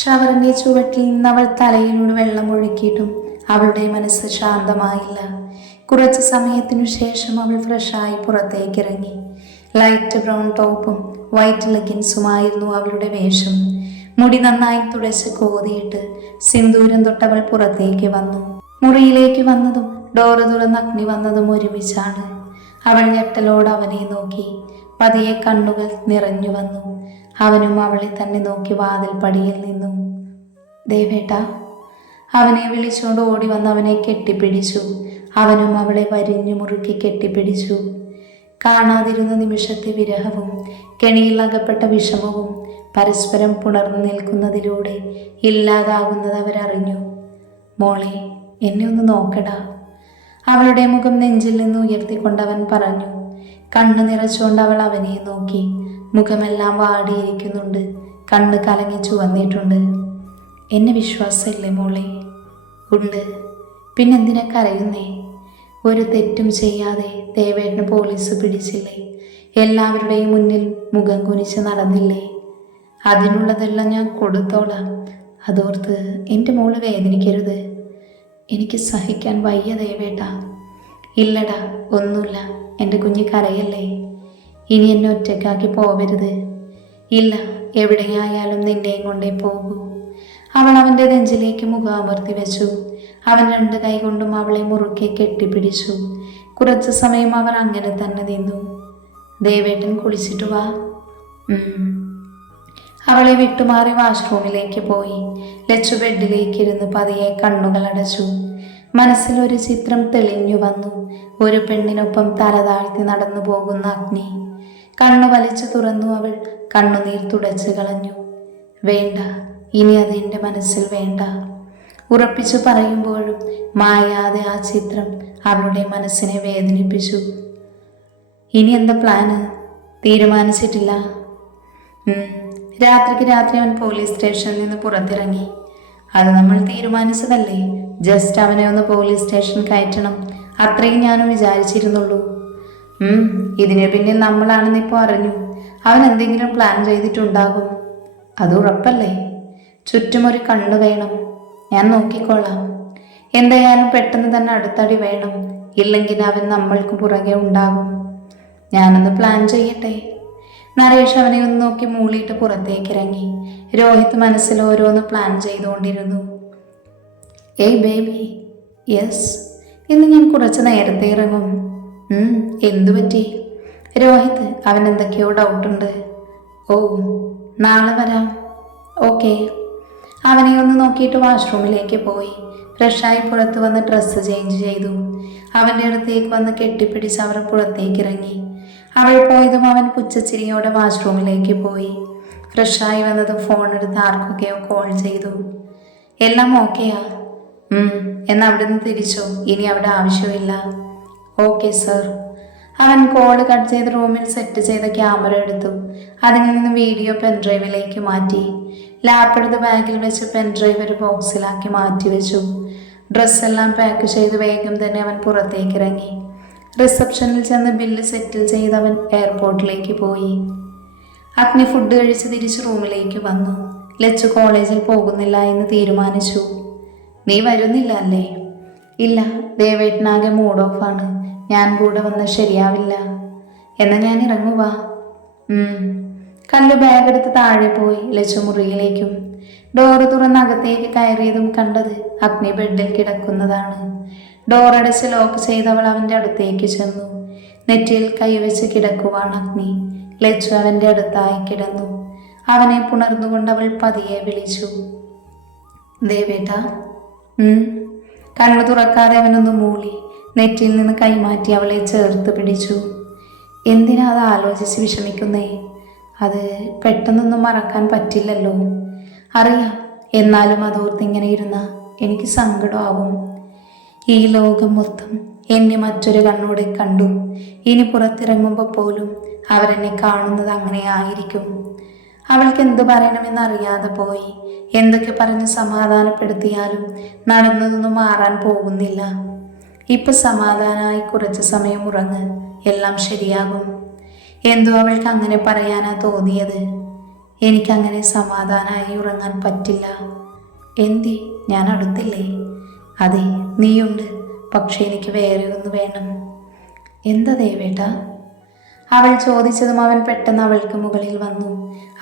ഷവറിന്റെ ചുവട്ടിൽ നിന്ന് അവൾ തലയിലൂടെ വെള്ളം ഒഴുക്കിയിട്ടും അവളുടെ മനസ്സ് ശാന്തമായില്ല. കുറച്ച് സമയത്തിനു ശേഷം അവൾ ഫ്രഷായി പുറത്തേക്കിറങ്ങി. ലൈറ്റ് ബ്രൗൺ ടോപ്പും വൈറ്റ് ലെഗിൻസുമായിരുന്നു അവളുടെ വേഷം. മുടി നന്നായി തുടച്ച് കോതിയിട്ട് സിന്ദൂരം തൊട്ടവൾ പുറത്തേക്ക് വന്നു. മുറിയിലേക്ക് വന്നതും ഡോറ് തുറന്ന് അഗ്നി വന്നതും ഒരുമിച്ചാണ്. അവൾ ഞെട്ടലോട് അവനെ നോക്കി. പതിയെ കണ്ണുകൾ നിറഞ്ഞു വന്നു. അവനും അവളെ തന്നെ നോക്കി വാതിൽ പടിയിൽ നിന്നു. ദേവേട്ട. അവനെ വിളിച്ചുകൊണ്ട് ഓടി വന്ന് അവനെ കെട്ടിപ്പിടിച്ചു. അവനും അവളെ വരിഞ്ഞു മുറുക്കി കെട്ടിപ്പിടിച്ചു. കാണാതിരുന്ന നിമിഷത്തെ വിരഹവും കെണിയിൽ അകപ്പെട്ട വിഷമവും പരസ്പരം പുണർന്നു നിൽക്കുന്നതിലൂടെ ഇല്ലാതാകുന്നത് അവരറിഞ്ഞു. മോളെ, എന്നെ ഒന്ന് നോക്കടാ. അവളുടെ മുഖം നെഞ്ചിൽ നിന്ന് ഉയർത്തിക്കൊണ്ടവൻ പറഞ്ഞു. കണ്ണു നിറച്ചുകൊണ്ട് അവൾ അവനെ നോക്കി. മുഖമെല്ലാം വാടിയിരിക്കുന്നുണ്ട്. കണ്ണ് കലങ്ങി ചുവന്നിട്ടുണ്ട്. എന്നെ വിശ്വാസമില്ലേ മോളെ? ഉണ്ട്. പിന്നെന്തിനാ കരയുന്നേ? ഒരു തെറ്റും ചെയ്യാതെ ദേവേട്ടന് പോലീസ് പിടിച്ചില്ലേ? എല്ലാവരുടെയും മുന്നിൽ മുഖം കുനിച്ച് നടന്നില്ലേ? അതിനുള്ളതെല്ലാം ഞാൻ കൊടുത്തോളാം. അതോർത്ത് എൻ്റെ മോള് വേദനിക്കരുത്. എനിക്ക് സഹിക്കാൻ വയ്യ ദേവേട്ട. ഇല്ലടാ, ഒന്നുമില്ല. എൻ്റെ കുഞ്ഞ് കരയല്ലേ? ഇനി എന്നെ ഒറ്റയ്ക്കാക്കി പോവരുത്. ഇല്ല, എവിടെയായാലും നിന്നെയും കൊണ്ടേ പോകൂ. അവൾ അവൻ്റെ നെഞ്ചിലേക്ക് മുഖം അമർത്തി വെച്ചു. അവൻ 2 കൈ കൊണ്ടും അവളെ മുറുക്കെ കെട്ടിപ്പിടിച്ചു. കുറച്ച് സമയം അവർ അങ്ങനെ തന്നെ നിന്നു. ദേവേട്ടൻ കുളിച്ചിട്ട് വാ. അവളെ വിട്ടുമാറി വാഷ്റൂമിലേക്ക് പോയി. ലച്ചു ബെഡിലേക്ക് ഇരുന്ന് പതിയെ കണ്ണുകൾ അടച്ചു. മനസ്സിലൊരു ചിത്രം തെളിഞ്ഞു വന്നു. ഒരു പെണ്ണിനൊപ്പം തല താഴ്ത്തി നടന്നു പോകുന്ന അഗ്നി. കണ്ണു വലിച്ചു തുറന്നു അവൾ. കണ്ണുനീർ തുടച്ചു കളഞ്ഞു. വേണ്ട, ഇനി അത് എൻ്റെ മനസ്സിൽ വേണ്ട. ഉറപ്പിച്ചു പറയുമ്പോഴും മായാതെ ആ ചിത്രം അവളുടെ മനസ്സിനെ വേദനിപ്പിച്ചു. ഇനി എന്താ പ്ലാന്? തീരുമാനിച്ചിട്ടില്ല. രാത്രിക്ക് രാത്രി അവൻ പോലീസ് സ്റ്റേഷനിൽ നിന്ന് പുറത്തിറങ്ങി. അത് നമ്മൾ തീരുമാനിച്ചതല്ലേ. ജസ്റ്റ് അവനെ ഒന്ന് പോലീസ് സ്റ്റേഷൻ കയറ്റണം, അത്രയും ഞാനും വിചാരിച്ചിരുന്നുള്ളൂ. ഇതിന് പിന്നിൽ നമ്മളാണെന്ന് ഇപ്പോൾ അറിഞ്ഞു. അവൻ എന്തെങ്കിലും പ്ലാൻ ചെയ്തിട്ടുണ്ടാകും. അത് ഉറപ്പല്ലേ? ചുറ്റും ഒരു കണ്ണു വേണം. ഞാൻ നോക്കിക്കോളാം. എന്തായാലും പെട്ടെന്ന് തന്നെ അടുത്തടി വേണം. ഇല്ലെങ്കിൽ അവൻ നമ്മൾക്ക് പുറകെ ഉണ്ടാകും. ഞാനൊന്ന് പ്ലാൻ ചെയ്യട്ടെ. നരേഷ് അവനെ ഒന്ന് നോക്കി മൂളിയിട്ട് പുറത്തേക്കിറങ്ങി. രോഹിത് മനസ്സിൽ ഓരോന്ന് പ്ലാൻ ചെയ്തുകൊണ്ടിരുന്നു. ഏയ് ബേബി. യെസ്, ഇന്ന് ഞാൻ കുറച്ച് നേരത്തെ ഇറങ്ങും. എന്തു പറ്റി? രോഹിത്, അവൻ എന്തൊക്കെയോ ഡൗട്ടുണ്ട്. ഓ, നാളെ വരാം. ഓക്കെ. അവനെ ഒന്ന് നോക്കിയിട്ട് വാഷ്റൂമിലേക്ക് പോയി. ഫ്രഷായി പുറത്ത് വന്ന് ഡ്രസ്സ് ചേഞ്ച് ചെയ്തു. അവൻ്റെ അടുത്തേക്ക് വന്ന് കെട്ടിപ്പിടിച്ച് അവർ പുറത്തേക്കിറങ്ങി. അവൾ പോയതും അവൻ പുച്ഛച്ചിരിയോടെ വാഷ്റൂമിലേക്ക് പോയി. ഫ്രഷായി വന്നതും ഫോൺ എടുത്ത് ആർക്കൊക്കെയോ കോൾ ചെയ്തു. എല്ലാം ഓക്കെയാ? എന്നാൽ അവിടെ നിന്ന് തിരിച്ചോ? ഇനി അവിടെ ആവശ്യമില്ല. Okay sir. അവൻ കോള് കട്ട് ചെയ്ത് റൂമിൽ സെറ്റ് ചെയ്ത ക്യാമറ എടുത്തു. അതിൽ നിന്ന് വീഡിയോ പെൻഡ്രൈവിലേക്ക് മാറ്റി. ലാപ്പ് എടുത്ത് ബാഗിൽ വെച്ച് പെൻഡ്രൈവ് ഒരു ബോക്സിലാക്കി മാറ്റി വെച്ചു. ഡ്രസ്സെല്ലാം പാക്ക് ചെയ്ത് വേഗം തന്നെ അവൻ പുറത്തേക്ക് ഇറങ്ങി. റിസപ്ഷനിൽ ചെന്ന് ബില്ല് സെറ്റിൽ ചെയ്ത് അവൻ എയർപോർട്ടിലേക്ക് പോയി. അഗ്നി ഫുഡ് കഴിച്ച് തിരിച്ച് റൂമിലേക്ക് വന്നു. ലച്ചു കോളേജിൽ പോകുന്നില്ല എന്ന് തീരുമാനിച്ചു. നീ വരുന്നില്ല അല്ലേ? ഇല്ല, ദേവേട്ടനാകെ മൂഡ് ഓഫാണ്. ഞാൻ കൂടെ വന്നാൽ ശരിയാവില്ല. എന്നാൽ ഞാൻ ഇറങ്ങുവാ. കല്ലു ബാഗ് എടുത്ത് താഴെ പോയി. ലച്ചു മുറിയിലേക്കും. ഡോറ് തുറന്ന് അകത്തേക്ക് കയറിയതും കണ്ടത് അഗ്നി ബെഡിൽ കിടക്കുന്നതാണ്. ഡോറടച്ച് ലോക്ക് ചെയ്തവൾ അവൻ്റെ അടുത്തേക്ക് ചെന്നു. നെറ്റിയിൽ കൈവച്ച് കിടക്കുവാണ് അഗ്നി. ലച്ചു അവൻ്റെ അടുത്തായി കിടന്നു. അവനെ പുണർന്നുകൊണ്ട് അവൾ പതിയെ വിളിച്ചു. ദേവേട്ട. കണ്ണു തുറക്കാതെ അവനൊന്ന് മൂളി. നെറ്റിയിൽ നിന്ന് കൈമാറ്റി അവളെ ചേർത്ത് പിടിച്ചു. എന്തിനാ അത് ആലോചിച്ച് വിഷമിക്കുന്നേ? അത് പെട്ടെന്നൊന്നും മറക്കാൻ പറ്റില്ലല്ലോ. അറിയാം, എന്നാലും അതോർത്തിങ്ങനെ ഇരുന്ന എനിക്ക് സങ്കടമാവും. ഈ ലോകം മൊത്തം എന്നെ മറ്റൊരു കണ്ണോടെ കണ്ടു. ഇനി പുറത്തിറങ്ങുമ്പോൾ പോലും അവരെന്നെ കാണുന്നത് അങ്ങനെ ആയിരിക്കും. അവൾക്ക് എന്തു പറയണമെന്നറിയാതെ പോയി. എന്തൊക്കെ പറഞ്ഞ് സമാധാനപ്പെടുത്തിയാലും നടന്നതൊന്നും മാറാൻ പോകുന്നില്ല. ഇപ്പൊ സമാധാനമായി കുറച്ച് സമയം ഉറങ്ങ്, എല്ലാം ശരിയാകും. എന്തോ അവൾക്ക് അങ്ങനെ പറയാനാ തോന്നിയത്. എനിക്കങ്ങനെ സമാധാനമായി ഉറങ്ങാൻ പറ്റില്ല. എന്തേ, ഞാൻ അടുത്തില്ലേ? അതെ, നീയുണ്ട്. പക്ഷെ എനിക്ക് വേറെ ഒന്ന് വേണം. എന്താ ദേവേട്ട? അവൾ ചോദിച്ചതും അവൻ പെട്ടെന്ന് അവൾക്ക് മുകളിൽ വന്നു.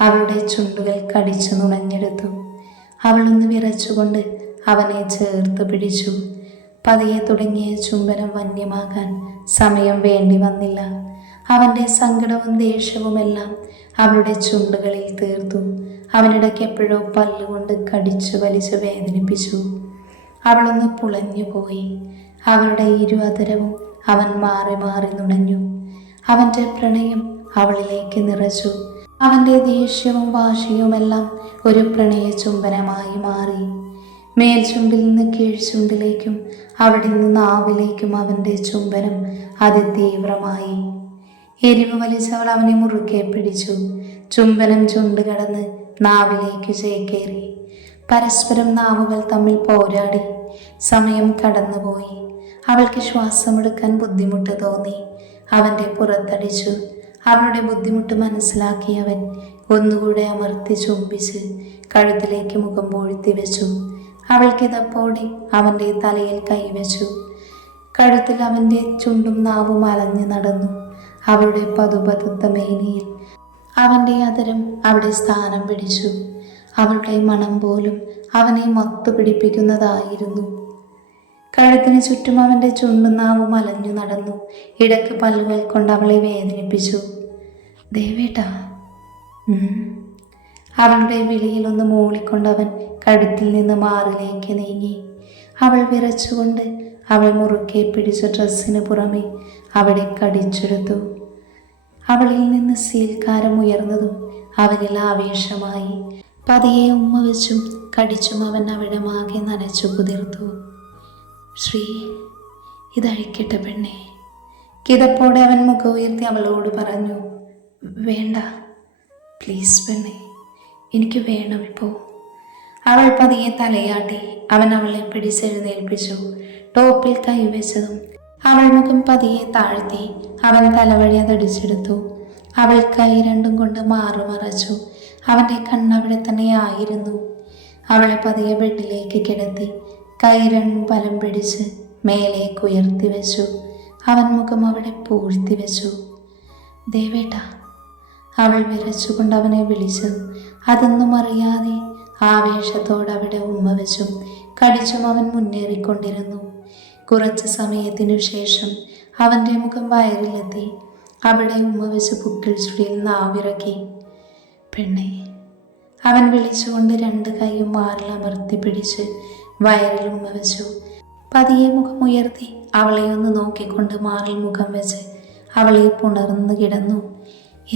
അവളുടെ ചുണ്ടുകൾ കടിച്ചു നുണഞ്ഞെടുത്തു. അവളൊന്ന് വിറച്ചുകൊണ്ട് അവനെ ചേർത്ത് പിടിച്ചു. പതിയെ തുടങ്ങിയ ചുംബനം വന്യമാകാൻ സമയം വേണ്ടി വന്നില്ല. അവൻ്റെ സങ്കടവും ദേഷ്യവുമെല്ലാം അവളുടെ ചുണ്ടുകളിൽ തീർത്തു. അവനിടയ്ക്ക് എപ്പോഴോ പല്ലുകൊണ്ട് കടിച്ചു വലിച്ചു വേദനിപ്പിച്ചു. അവളൊന്ന് പുളഞ്ഞുപോയി. അവളുടെ ഇരുഅധരവും അവൻ മാറി മാറി നുണഞ്ഞു. അവൻ്റെ പ്രണയം അവളിലേക്ക് നിറച്ചു. അവൻ്റെ ദേഷ്യവും വാശിയുമെല്ലാം ഒരു പ്രണയ ചുംബനമായി മാറി. മേൽചുണ്ടിൽ നിന്ന് കീഴ്ചുണ്ടിലേക്കും അവിടെ നിന്ന് നാവിലേക്കും അവൻ്റെ ചുംബനം അതിതീവ്രമായി. എരിവ് വലിച്ചവൾ അവനെ മുറുകെ പിടിച്ചു. ചുംബനം ചുണ്ട് കടന്ന് നാവിലേക്ക് ചേക്കേറി. പരസ്പരം നാവുകൾ തമ്മിൽ പോരാടി. സമയം കടന്നുപോയി. അവൾക്ക് ശ്വാസമെടുക്കാൻ ബുദ്ധിമുട്ട് തോന്നി. അവൻ്റെ പുറത്തടിച്ചു. അവളുടെ ബുദ്ധിമുട്ട് മനസ്സിലാക്കിയവൻ ഒന്നുകൂടെ അമർത്തി ചുംബിച്ച് കഴുത്തിലേക്ക് മുഖം പൂഴ്ത്തി വെച്ചു. അവൾക്കിതപ്പോടെ അവൻ്റെ തലയിൽ കൈവച്ചു. കഴുത്തിൽ അവൻ്റെ ചുണ്ടും നാവും അലഞ്ഞു നടന്നു. അവളുടെ പതുപതുത്ത മേനിയിൽ അവൻ്റെ അതരം അവിടെ സ്ഥാനം പിടിച്ചു. അവളുടെ മണം പോലും അവനെ മത്തു പിടിപ്പിക്കുന്നതായിരുന്നു. കഴുത്തിന് ചുറ്റും അവൻ്റെ ചുണ്ടും നാവും അലഞ്ഞു നടന്നു. ഇടയ്ക്ക് പല്ലുകൾ കൊണ്ട് അവളെ വേദനിപ്പിച്ചു. ദേവേട്ടാ. അവളുടെ വിളിയിലൊന്ന് മൂളിക്കൊണ്ടവൻ കഴുത്തിൽ നിന്ന് മാറിലേക്ക് നീങ്ങി. അവൾ വിറച്ചുകൊണ്ട് അവൾ മുറുക്കെ പിടിച്ച ഡ്രസ്സിന് പുറമെ അവിടെ കടിച്ചെടുത്തു. അവളിൽ നിന്ന് സീൽക്കാരം ഉയർന്നതും അവനിൽ ആവേശമായി. പതിയെ ഉമ്മ വെച്ചും കടിച്ചും അവൻ അവിടെ മാകെ നനച്ചു കുതിർത്തു. ശ്രീ, ഇതഴിക്കട്ടെ പെണ്ണെ. കിതപ്പോടെ അവൻ മുഖം ഉയർത്തി അവളോട് പറഞ്ഞു. വേണ്ട പ്ലീസ് പെണ്ണെ, എനിക്ക് വേണം ഇപ്പോൾ. അവൾ പതിയെ തലയാട്ടി. അവൻ അവളെ പിടിച്ചെഴുന്നേൽപ്പിച്ചു. ടോപ്പിൽ കൈവച്ചതും അവൾ മുഖം പതിയെ താഴ്ത്തി. അവൻ തലവഴി അതടിച്ചെടുത്തു. അവൾ കൈ രണ്ടും കൊണ്ട് മാറുമറച്ചു. അവൻ്റെ കണ്ണവിടെ തന്നെ ആയിരുന്നു. അവളെ പതിയെ ബെഡിലേക്ക് കിടത്തി. കൈ രണ്ടും ബലം പിടിച്ച് മേലേക്ക് ഉയർത്തി വെച്ചു. അവൻ മുഖം അവിടെ പൂഴ്ത്തി വെച്ചു. ദേവേട്ട. അവൾ വിറച്ചുകൊണ്ട് അവനെ വിളിച്ചു. അതൊന്നും അറിയാതെ ആവേശത്തോടെ അവിടെ ഉമ്മ വെച്ചും കടിച്ചും അവൻ മുന്നേറിക്കൊണ്ടിരുന്നു. കുറച്ച് സമയത്തിനു ശേഷം അവൻ്റെ മുഖം വയറിലെത്തി. അവിടെ ഉമ്മ വെച്ച് പുക്കിൾ ചുഴിയിൽ നാവിറക്കി. പെണ്ണെ. അവൻ വിളിച്ചുകൊണ്ട് രണ്ട് കൈയും മാറിൽ അമർത്തി പിടിച്ച് വയറിൽ ഉമ്മ വെച്ചു. പതിയെ മുഖം ഉയർത്തി അവളെ ഒന്ന് നോക്കിക്കൊണ്ട് മാറിൽ മുഖം വെച്ച് അവളെ പുണർന്നു കിടന്നു.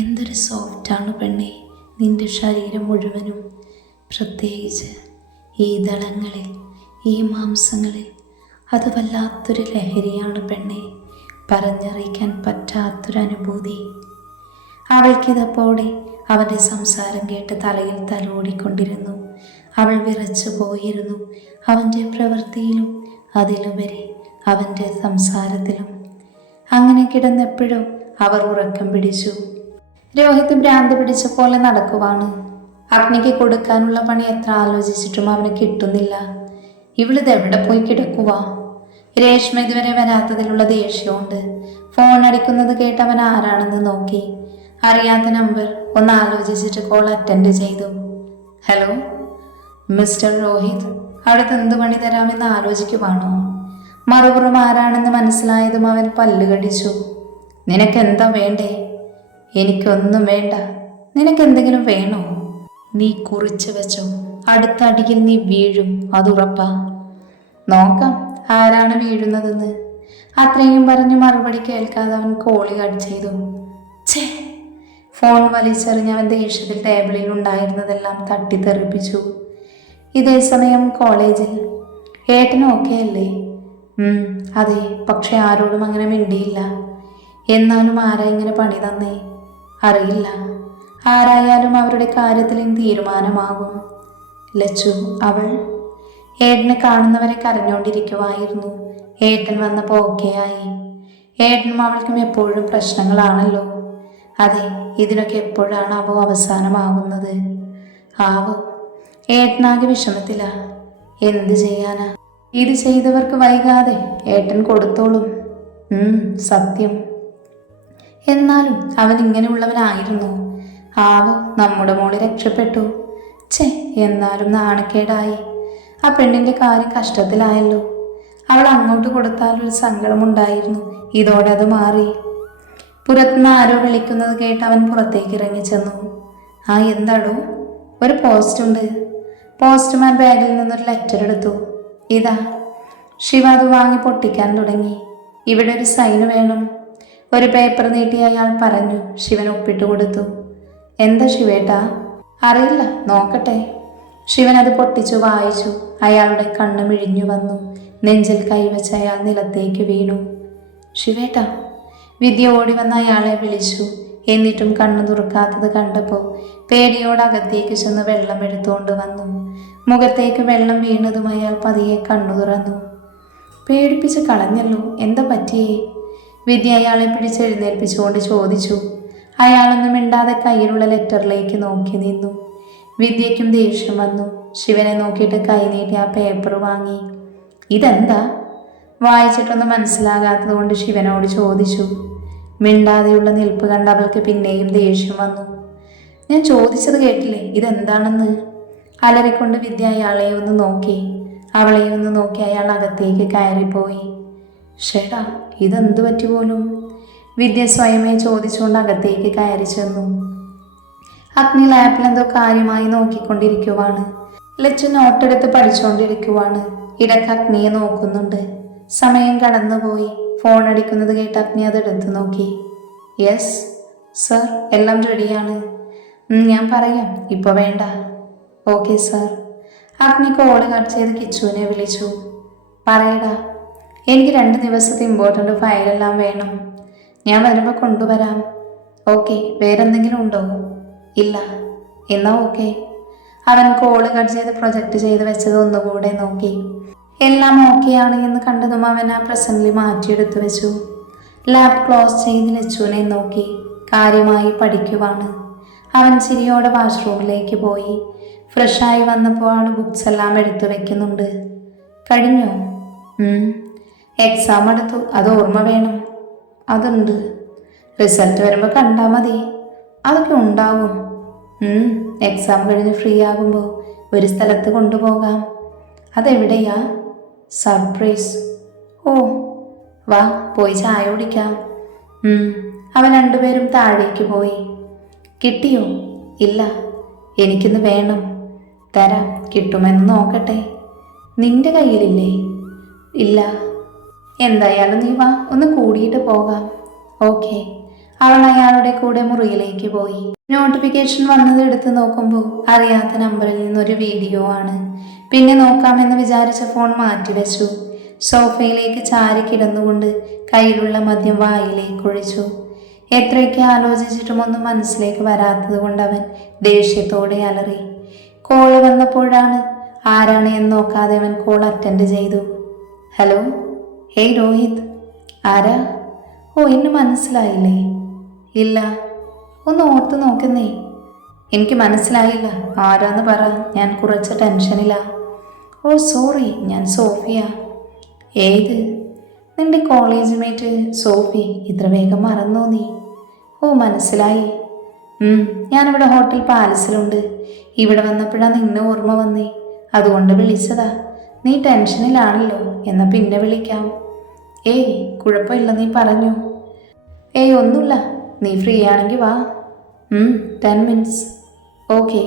എന്തൊരു സോഫ്റ്റാണ് പെണ്ണെ നിന്റെ ശരീരം മുഴുവനും, പ്രത്യേകിച്ച് ഈ ദളങ്ങളിൽ, ഈ മാംസങ്ങളിൽ. അത് വല്ലാത്തൊരു ലഹരിയാണ് പെണ്ണെ, പറഞ്ഞറിയിക്കാൻ പറ്റാത്തൊരനുഭൂതി. അവൾക്കിതപ്പോടെ അവൻ്റെ സംസാരം കേട്ട് തലയിൽ തലോടിക്കൊണ്ടിരുന്നു. അവൾ വിറച്ചു പോയിരുന്നു. അവൻ്റെ പ്രവൃത്തിയിലും അതിലുപരി അവൻ്റെ സംസാരത്തിലും. അങ്ങനെ കിടന്നെപ്പോഴോ അവർ ഉറക്കം പിടിച്ചു. രോഹിത് ഭ്രാന്ത് പിടിച്ച പോലെ നടക്കുവാണ്. അഗ്നിക്ക് കൊടുക്കാനുള്ള പണി എത്ര ആലോചിച്ചിട്ടും അവന് കിട്ടുന്നില്ല. ഇവളിത് എവിടെ പോയി കിടക്കുവാ? രേഷ്മ ഇതുവരെ വരാത്തതിലുള്ള ദേഷ്യമുണ്ട്. ഫോൺ അടിക്കുന്നത് കേട്ട് അവൻ ആരാണെന്ന് നോക്കി. അറിയാത്ത നമ്പർ ഒന്ന് ആലോചിച്ചിട്ട് കോൾ അറ്റൻഡ് ചെയ്തു. ഹലോ മിസ്റ്റർ രോഹിത്, അടുത്ത് എന്ത് പണി തരാമെന്ന് ആലോചിക്കുവാണോ? മറുപുറം ആരാണെന്ന് മനസ്സിലായതും അവൻ പല്ല് കടിച്ചു. നിനക്കെന്താ വേണ്ടേ? എനിക്കൊന്നും വേണ്ട. നിനക്കെന്തെങ്കിലും വേണോ? നീ കുറിച്ച് വെച്ചോ, അടുത്ത അടിയിൽ നീ വീഴും, അതുറപ്പാ. നോക്കാം ആരാണ് വീഴുന്നതെന്ന്. അത്രയും പറഞ്ഞ് മറുപടി കേൾക്കാതെ അവൻ കോളി കട്ട് ചെയ്തു. ഛേ! ഫോൺ വലിച്ചെറിഞ്ഞ് അവൻ ദേഷ്യത്തിൽ ടേബിളിൽ ഉണ്ടായിരുന്നതെല്ലാം തട്ടിത്തെറിപ്പിച്ചു. ഇതേ സമയം കോളേജിൽ. ഏട്ടനും ഓക്കെ അല്ലേ? അതെ, പക്ഷെ ആരോടും അങ്ങനെ മിണ്ടിയില്ല. എന്നാലും ആരാ ഇങ്ങനെ പണി തന്നേ? അറിയില്ല. ആരായാലും അവരുടെ കാര്യത്തിൽ തീരുമാനമാകും. ലച്ചു, അവൾ ഏട്ടനെ കാണുന്നവരെ കരഞ്ഞോണ്ടിരിക്കുവായിരുന്നു. ഏട്ടൻ വന്നപ്പോൾ ഓക്കെയായി. ഏട്ടനും അവൾക്കും എപ്പോഴും പ്രശ്നങ്ങളാണല്ലോ. അതെ, ഇതിനൊക്കെ എപ്പോഴാണ് അവ അവസാനമാകുന്നത്? ആവോ, ഏട്ടനാകെ വിഷമത്തില. എന്ത് ചെയ്യാനാ? ഇത് ചെയ്തവർക്ക് വൈകാതെ ഏട്ടൻ കൊടുത്തോളും. സത്യം. എന്നാലും അവൻ ഇങ്ങനെയുള്ളവനായിരുന്നു. ആവോ, നമ്മുടെ മോള് രക്ഷപ്പെട്ടു. ഛേ, എന്നാലും നാണക്കേടായി. ആ പെണ്ണിന്റെ കാര്യം കഷ്ടത്തിലായല്ലോ. അവൾ അങ്ങോട്ട് കൊടുത്താലൊരു സങ്കടമുണ്ടായിരുന്നു. ഇതോടെ അത് മാറി. പുറത്തുനിന്ന് ആരോ വിളിക്കുന്നത് കേട്ട് അവൻ പുറത്തേക്ക് ഇറങ്ങി ചെന്നു. ആ, എന്താടോ? ഒരു പോസ്റ്റ് ഉണ്ട്. പോസ്റ്റ്മാൻ ബാഗിൽ നിന്നൊരു ലെറ്റർ എടുത്തു. ഇതാ. ശിവ അത് വാങ്ങി പൊട്ടിക്കാൻ തുടങ്ങി. ഇവിടെ ഒരു സൈന് വേണം. ഒരു പേപ്പർ നീട്ടി അയാൾ പറഞ്ഞു. ശിവൻ ഒപ്പിട്ട് കൊടുത്തു. എന്താ ശിവേട്ടാ? അറിയില്ല, നോക്കട്ടെ. ശിവൻ അത് പൊട്ടിച്ചു വായിച്ചു. അയാളുടെ കണ്ണ് മിഴിഞ്ഞു വന്നു. നെഞ്ചിൽ കൈവച്ച് അയാൾ നിലത്തേക്ക് വീണു. ശിവേട്ടാ! വിദ്യ ഓടി വന്ന് അയാളെ വിളിച്ചു. എന്നിട്ടും കണ്ണു തുറക്കാത്തത് കണ്ടപ്പോൾ പേടിയോടകത്തേക്ക് ചെന്ന് വെള്ളം എടുത്തുകൊണ്ട് വന്നു. മുഖത്തേക്ക് വെള്ളം വീണതും അയാൾ പതിയെ കണ്ണു തുറന്നു. പേടിപ്പിച്ച് കളഞ്ഞല്ലോ, എന്താ പറ്റിയേ? വിദ്യ അയാളെ പിടിച്ചെഴുന്നേൽപ്പിച്ചുകൊണ്ട് ചോദിച്ചു. അയാളൊന്നും മിണ്ടാതെ കയ്യിലുള്ള ലെറ്ററിലേക്ക് നോക്കി നിന്നു. വിദ്യയ്ക്കും ദേഷ്യം വന്നു. ശിവനെ നോക്കിയിട്ട് കൈനീട്ടി ആ പേപ്പർ വാങ്ങി. ഇതെന്താ? വായിച്ചിട്ടൊന്നും മനസ്സിലാകാത്തത് കൊണ്ട് ശിവനോട് ചോദിച്ചു. മിണ്ടാതെയുള്ള നിൽപ്പ് കണ്ട് അവൾക്ക് പിന്നെയും ദേഷ്യം വന്നു. ഞാൻ ചോദിച്ചത് കേട്ടില്ലേ, ഇതെന്താണെന്ന്? അലറിക്കൊണ്ട് വിദ്യ അയാളെ ഒന്ന് നോക്കി. അവളെ ഒന്ന് നോക്കി അയാൾ അകത്തേക്ക് കയറിപ്പോയി. ഷേടാ, ഇതെന്തു പറ്റി പോലും? വിദ്യ സ്വയമേ ചോദിച്ചുകൊണ്ട് അകത്തേക്ക് കയറി ചെന്നു. അഗ്നി ലാപ്പിൽ എന്തോ കാര്യമായി നോക്കിക്കൊണ്ടിരിക്കുവാണ്. ലച്ചു നോട്ടെടുത്ത് പഠിച്ചുകൊണ്ടിരിക്കുവാണ്. ഇടയ്ക്ക് അഗ്നിയെ നോക്കുന്നുണ്ട്. സമയം കടന്നുപോയി. ഫോൺ അടിക്കുന്നത് കേട്ട് അഗ്നി അത് എടുത്തു നോക്കി. യെസ് സർ, എല്ലാം റെഡിയാണ്. ഞാൻ പറയാം, ഇപ്പോൾ വേണ്ട. Okay sir. അഗ്നി കോള് കട്ട് ചെയ്ത് കിച്ചുവിനെ വിളിച്ചു. പറയടാ. എനിക്ക് 2 ദിവസത്തെ ഇമ്പോർട്ടൻ്റ് ഫയലെല്ലാം വേണം. ഞാൻ വരുമ്പോൾ കൊണ്ടുവരാം. ഓക്കെ. വേറെന്തെങ്കിലും ഉണ്ടോ? ഇല്ല. എന്നാ ഓക്കെ. അവൻ കോള് കട്ട് ചെയ്ത് പ്രൊജക്റ്റ് ചെയ്ത് വെച്ചത് ഒന്നുകൂടെ നോക്കി. എല്ലാം ഓക്കെയാണ് എന്ന് കണ്ടതും അവൻ ആ പ്രസന്റിൽ മാറ്റിയെടുത്തു വെച്ചു. ലാബ് ക്ലോസ് ചെയ്ത് ലച്ചുവിനെ നോക്കി. കാര്യമായി പഠിക്കുവാണ്. അവൻ ചിരിയോടെ വാഷ്റൂമിലേക്ക് പോയി. ഫ്രഷായി വന്നപ്പോൾ ആൾ ബുക്സ് എല്ലാം എടുത്തു വെക്കുന്നുണ്ട്. കഴിഞ്ഞോ? എക്സാം എടുത്തു, അത് ഓർമ്മ വേണം. അതുണ്ട്. റിസൾട്ട് വരുമ്പോൾ കണ്ടാൽ മതി. അതൊക്കെ ഉണ്ടാവും. എക്സാം കഴിഞ്ഞ് ഫ്രീ ആകുമ്പോൾ ഒരു സ്ഥലത്ത് കൊണ്ടുപോകാം. അതെവിടെയാ? സർപ്രൈസ്. ഓ, വാ, പോയി ചായ കുടിക്കാം. അവൻ 2 പേരും താഴേക്ക് പോയി. കിട്ടിയോ? ഇല്ല, എനിക്കിന്ന് വേണം. തരാം, കിട്ടുമെന്ന് നോക്കട്ടെ. നിന്റെ കയ്യിലില്ലേ? ഇല്ല. എന്തായാലും നീ വാ, ഒന്ന് കൂടിയിട്ട് പോകാം. ഓക്കെ. അവൾ അയാളുടെ കൂടെ മുറിയിലേക്ക് പോയി. നോട്ടിഫിക്കേഷൻ വന്നത് എടുത്ത് നോക്കുമ്പോൾ അറിയാത്ത നമ്പറിൽ നിന്നൊരു വീഡിയോ ആണ്. പിന്നെ നോക്കാമെന്ന് വിചാരിച്ച ഫോൺ മാറ്റിവെച്ചു. സോഫയിലേക്ക് ചാരി കിടന്നുകൊണ്ട് കയ്യിലുള്ള മദ്യം വായിലേക്ക് ഒഴിച്ചു. എത്രയൊക്കെ ആലോചിച്ചിട്ടും ഒന്നും മനസ്സിലേക്ക് വരാത്തത് കൊണ്ട് അവൻ ദേഷ്യത്തോടെ അലറി. കോള് വന്നപ്പോഴാണ്. ആരാണ് എന്ന് നോക്കാതെ അവൻ കോൾ അറ്റൻഡ് ചെയ്തു. ഹലോ. ഹേയ് രോഹിത്. ആരാ? ഓ, എന്നെ മനസ്സിലായില്ലേ? ഇല്ല. ഒന്ന് ഓർത്ത് നോക്കുന്നേ. എനിക്ക് മനസ്സിലായില്ല. ആരാന്ന് പറ, ഞാൻ കുറച്ച് ടെൻഷനിലാ. ഓ സോറി, ഞാൻ സോഫിയ. ഏത്? നിന്റെ കോളേജ് മേറ്റ് സോഫി. ഇത്ര വേഗം മറന്നോ നീ? ഓ മനസ്സിലായി. ഞാനിവിടെ ഹോട്ടൽ പാലസിലുണ്ട്. ഇവിടെ വന്നപ്പോഴാണ് നിന്നെ ഓർമ്മ വന്നേ. അതുകൊണ്ട് വിളിച്ചതാ. നീ ടെൻഷനിലാണല്ലോ, എന്നാൽ പിന്നെ വിളിക്കാം. ഏയ് കുഴപ്പമില്ല, നീ പറഞ്ഞു. ഏയ് ഒന്നുമില്ല, നീ ഫ്രീ ആണെങ്കിൽ വാ. 10 മിനിറ്റ്സ്. ഓക്കെ.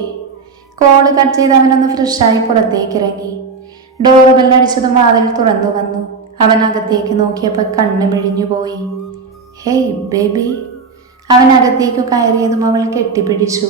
കോള് കട്ട് ചെയ്ത് അവനൊന്ന് ഫ്രഷായി പുറത്തേക്ക് ഇറങ്ങി. ഡോറ് ബെല്ലടിച്ചതും വാതിൽ തുറന്നു വന്നു. അവൻ അകത്തേക്ക് നോക്കിയപ്പോൾ കണ്ണ് മിഴിഞ്ഞു പോയി. Hey baby. അവൻ അകത്തേക്ക് കയറിയതും അവൾ കെട്ടിപ്പിടിച്ചു.